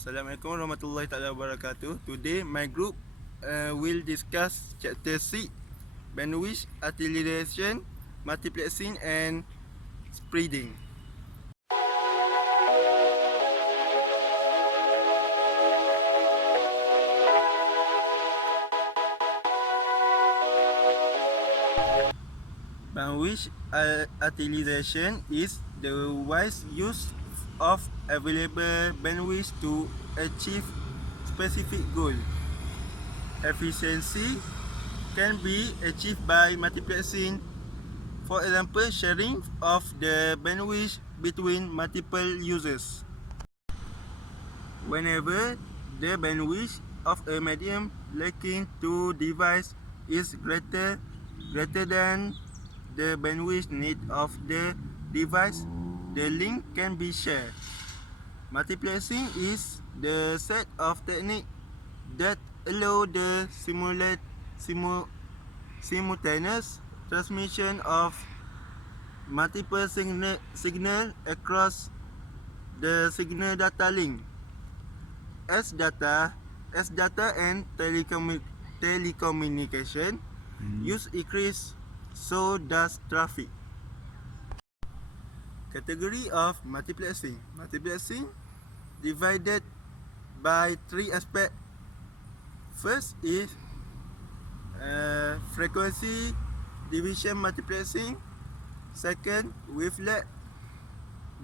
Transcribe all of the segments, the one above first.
Assalamualaikum warahmatullahi wabarakatuh. Today my group will discuss chapter 6, bandwidth, utilization, multiplexing and spreading. Bandwidth utilization is the wise use of available bandwidth to achieve specific goal. Efficiency can be achieved by multiplexing, for example, sharing of the bandwidth between multiple users. Whenever the bandwidth of a medium linking to device is greater than the bandwidth need of the device, the link can be shared. Multiplexing is the set of techniques that allow the simultaneous transmission of multiple signal across the signal data link. As data and telecommunication use increase, so does traffic. Category of multiplexing. Multiplexing divided by three aspects. First is frequency division multiplexing. Second, wavelet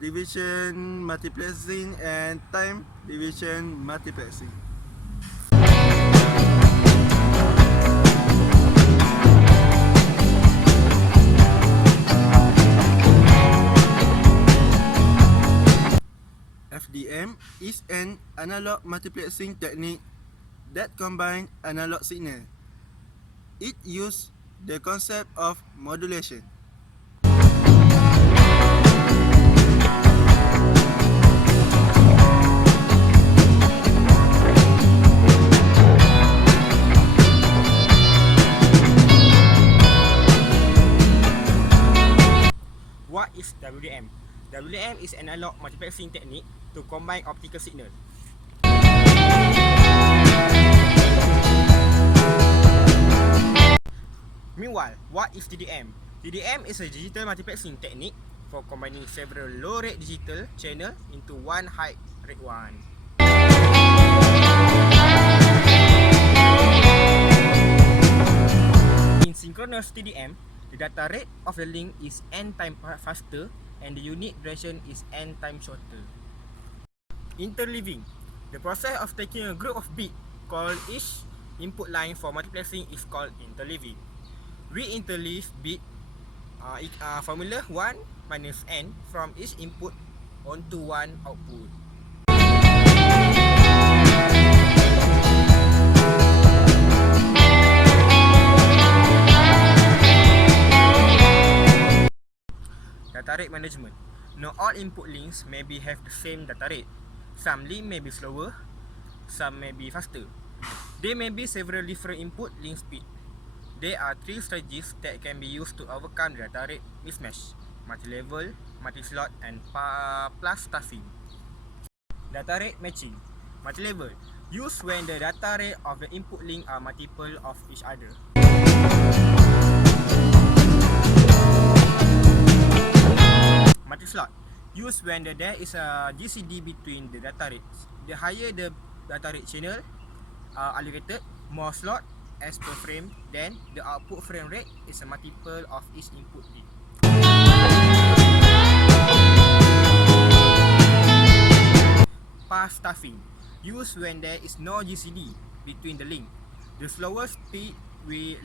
division multiplexing, and time division multiplexing. FDM is an analog multiplexing technique that combines analog signal. It uses the concept of modulation. What is WDM? WDM is an analog multiplexing technique to combine optical signal. Meanwhile, what is TDM? TDM is a digital multiplexing technique for combining several low-rate digital channels into one high-rate one. In synchronous TDM, the data rate of the link is n times faster and the unit duration is n times shorter. Interleaving. The process of taking a group of bits called each input line for multiplexing is called interleaving. We interleave bit formula 1 minus n from each input onto one output. Data rate management. Not all input links maybe have the same data rate. Some link may be slower, some may be faster. There may be several different input link speed. There are three strategies that can be used to overcome the data rate mismatch: multi-level, multi-slot, and plus stuffing. Data rate matching. Multi-level. Used when the data rate of the input link are multiple of each other. Multi-slot. Used when there is a GCD between the data rates. The higher the data rate channel allocated, more slot as per frame, then the output frame rate is a multiple of each input link. Pass stuffing. Used when there is no GCD between the link. The slowest speed link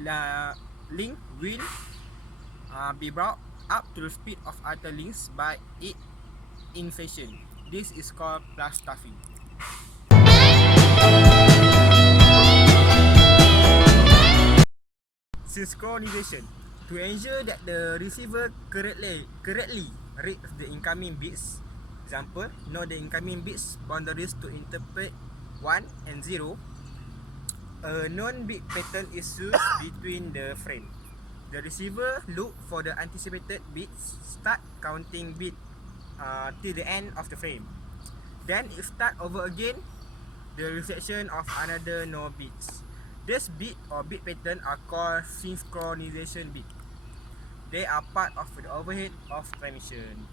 will be brought up to the speed of other links by its inflation. This is called plus stuffing. Synchronization. To ensure that the receiver correctly reads the incoming bits. Example, know the incoming bits boundaries to interpret 1 and 0. A non-bit pattern is used between the frame. The receiver look for the anticipated bits, start counting bit till the end of the frame. Then it start over again the reception of another no bits. These bit or bit pattern are called synchronization bit. They are part of the overhead of transmission.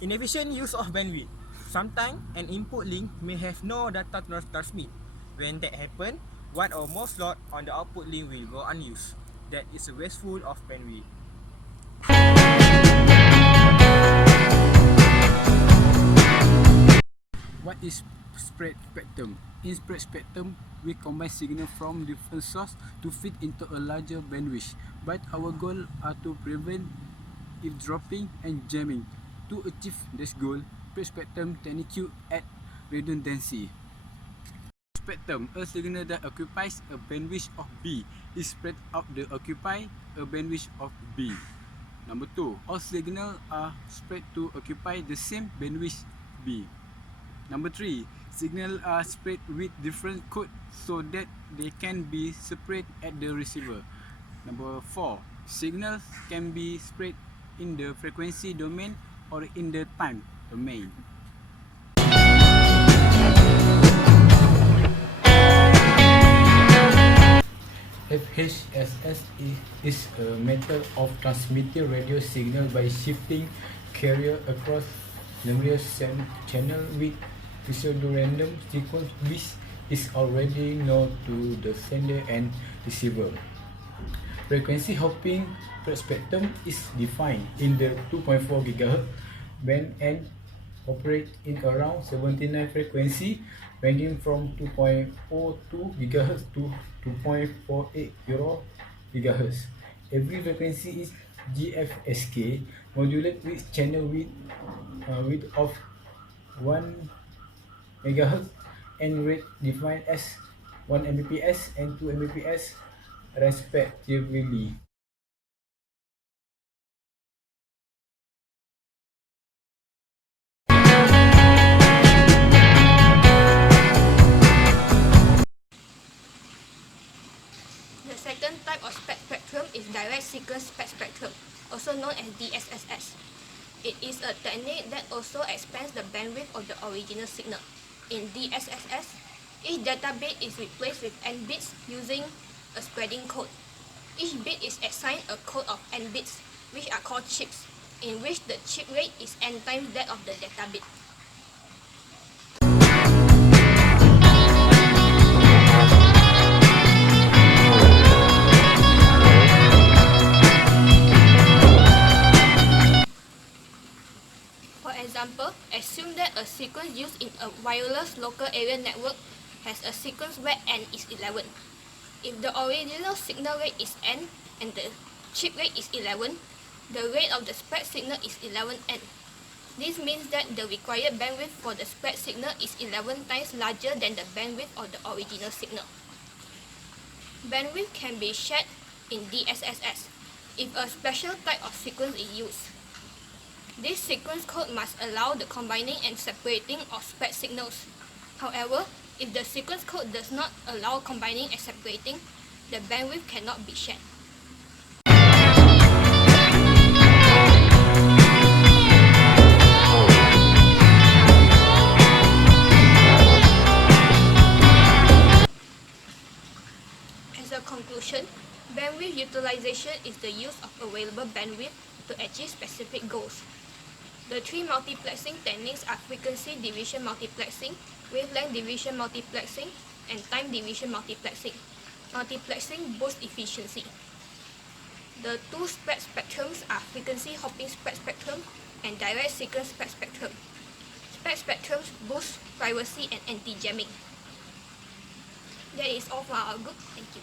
Inefficient use of bandwidth. Sometimes an input link may have no data to transmit. When that happens, one or more slots on the output link will go unused. That is wasteful of bandwidth. What is spread spectrum? In spread spectrum, we combine signal from different sources to fit into a larger bandwidth, but our goal are to prevent eavesdropping and jamming. To achieve this goal, spread spectrum technique add redundancy. Spectrum, a signal that occupies a bandwidth of B is spread out to occupy a bandwidth of B. Number 2, all signals are spread to occupy the same bandwidth B. Number 3, signals are spread with different code so that they can be separated at the receiver. Number 4, signals can be spread in the frequency domain or in the time domain. FHSS is a method of transmitting radio signal by shifting carrier across numerous channels with pseudo-random sequence which is already known to the sender and receiver. Frequency hopping spectrum is defined in the 2.4 GHz band and operates in around 79 frequency ranging from 2.02 GHz to 2.48 GHz. Every frequency is GFSK modulated with channel width of 1 MHz and rate defined as 1 Mbps and 2 Mbps respectively. The second type of spectrum is direct sequence spectrum, also known as DSSS. It is a technique that also expands the bandwidth of the original signal. In DSSS, each data bit is replaced with n bits using a spreading code. Each bit is assigned a code of n bits, which are called chips, in which the chip rate is n times that of the data bit. For example, assume that a sequence used in a wireless local area network has a sequence where n is 11. If the original signal rate is n and the chip rate is 11, the rate of the spread signal is 11n. This means that the required bandwidth for the spread signal is 11 times larger than the bandwidth of the original signal. Bandwidth can be shared in DSSS if a special type of sequence is used. This sequence code must allow the combining and separating of spread signals. However, if the sequence code does not allow combining and separating, the bandwidth cannot be shared. As a conclusion, bandwidth utilization is the use of available bandwidth to achieve specific goals. The three multiplexing techniques are frequency division multiplexing, wavelength division multiplexing, and time division multiplexing. Multiplexing boosts efficiency. The two spread spectrums are frequency hopping spread spectrum and direct sequence spread spectrum. Spread spectrums boost privacy and anti-jamming. That is all for our group. Thank you.